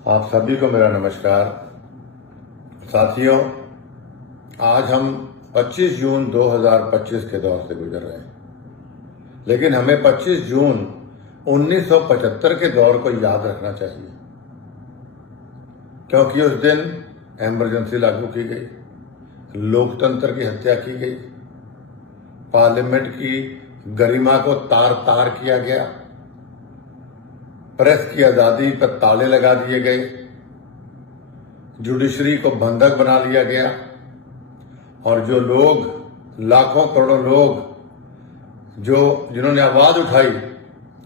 आप सभी को मेरा नमस्कार। साथियों, आज हम 25 जून 2025 के दौर से गुजर रहे हैं, लेकिन हमें 25 जून 1975 के दौर को याद रखना चाहिए, क्योंकि उस दिन इमरजेंसी लागू की गई, लोकतंत्र की हत्या की गई, पार्लियामेंट की गरिमा को तार तार किया गया, प्रेस की आजादी पर ताले लगा दिए गए, जुडिशरी को बंधक बना लिया गया और जो लोग, लाखों करोड़ों लोग जिन्होंने आवाज उठाई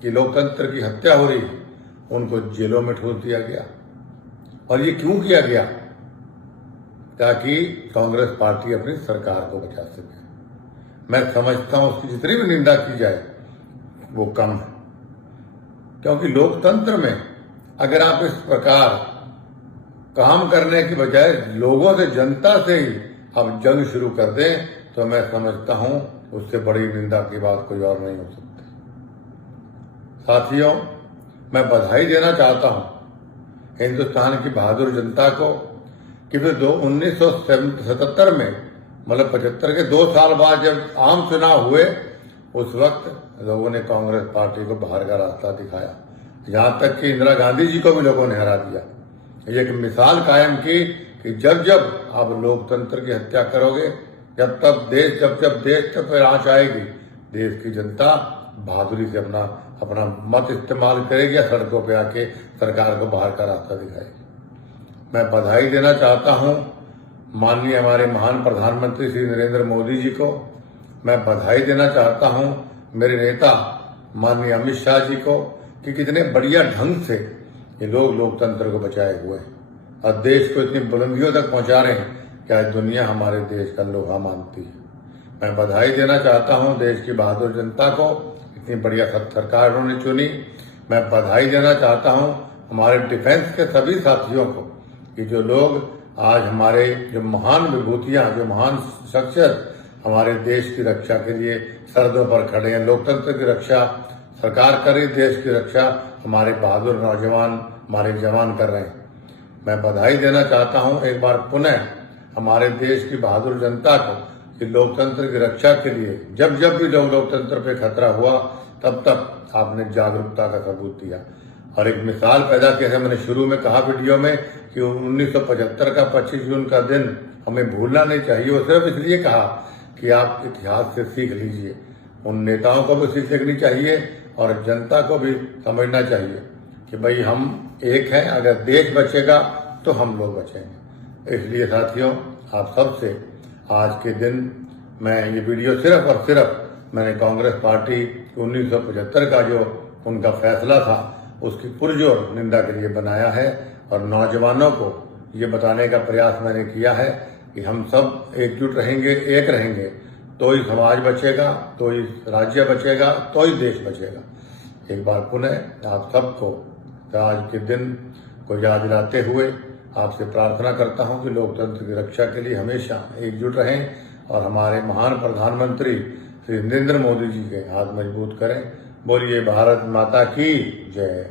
कि लोकतंत्र की हत्या हो रही, उनको जेलों में ठूस दिया गया। और ये क्यों किया गया? ताकि कांग्रेस पार्टी अपनी सरकार को बचा सके। मैं समझता हूं उसकी जितनी भी निंदा की जाए वो कम है, क्योंकि लोकतंत्र में अगर आप इस प्रकार काम करने की बजाय लोगों से, जनता से ही आप जंग शुरू कर दें, तो मैं समझता हूं उससे बड़ी निंदा की बात कोई और नहीं हो सकती। साथियों, मैं बधाई देना चाहता हूं हिंदुस्तान की बहादुर जनता को कि फिर 1977 में, मतलब 75 के 2 साल बाद जब आम चुनाव हुए, उस वक्त लोगों ने कांग्रेस पार्टी को बाहर का रास्ता दिखाया। यहां तक कि इंदिरा गांधी जी को भी लोगों ने हरा दिया। ये एक मिसाल कायम की कि जब जब आप लोकतंत्र की हत्या करोगे, जब देश तक पर आंच आएगी, देश की जनता बहादुरी से अपना मत इस्तेमाल करेगी या सड़कों पे आके सरकार को बाहर का रास्ता दिखाएगी। मैं बधाई देना चाहता हूं माननीय हमारे महान प्रधानमंत्री श्री नरेंद्र मोदी जी को। मैं बधाई देना चाहता हूं मेरे नेता माननीय अमित शाह जी को कि कितने बढ़िया ढंग से ये लोग लोकतंत्र को बचाए हुए हैं और देश को इतनी बुलंदियों तक पहुंचा रहे हैं कि आज दुनिया हमारे देश का लोहा मानती है। मैं बधाई देना चाहता हूं देश की बहादुर जनता को, इतनी बढ़िया सरकार उन्होंने चुनी। मैं बधाई देना चाहता हूं हमारे डिफेंस के सभी साथियों को कि जो लोग आज हमारे जो महान विभूतियां, जो महान शख्सियत हमारे देश की रक्षा के लिए सरहदों पर खड़े हैं, लोकतंत्र की रक्षा सरकार कर रही, देश की रक्षा हमारे बहादुर नौजवान, हमारे जवान कर रहे हैं। मैं बधाई देना चाहता हूं एक बार पुनः हमारे देश की बहादुर जनता को कि लोकतंत्र की रक्षा के लिए जब जब भी लोकतंत्र पे खतरा हुआ, तब तब आपने जागरूकता का सबूत दिया और एक मिसाल पैदा किया। मैंने शुरू में कहा वीडियो में कि 1975 का 25 जून का दिन हमें भूलना नहीं चाहिए, और सिर्फ इसलिए कहा कि आप इतिहास से सीख लीजिए। उन नेताओं को भी सीख लेनी चाहिए और जनता को भी समझना चाहिए कि भाई हम एक हैं, अगर देश बचेगा तो हम लोग बचेंगे। इसलिए साथियों, आप सबसे आज के दिन मैं ये वीडियो सिर्फ और सिर्फ मैंने कांग्रेस पार्टी 1975 का जो उनका फैसला था उसकी पुरजोर निंदा के लिए बनाया है और नौजवानों को ये बताने का प्रयास मैंने किया है कि हम सब एकजुट रहेंगे, एक रहेंगे, तो ही समाज बचेगा, तो ही राज्य बचेगा, तो ही देश बचेगा। एक बार पुनः आप सबको आज के दिन को याद दिलाते हुए आपसे प्रार्थना करता हूं कि लोकतंत्र की रक्षा के लिए हमेशा एकजुट रहें और हमारे महान प्रधानमंत्री श्री नरेंद्र मोदी जी के हाथ मजबूत करें। बोलिए भारत माता की जय।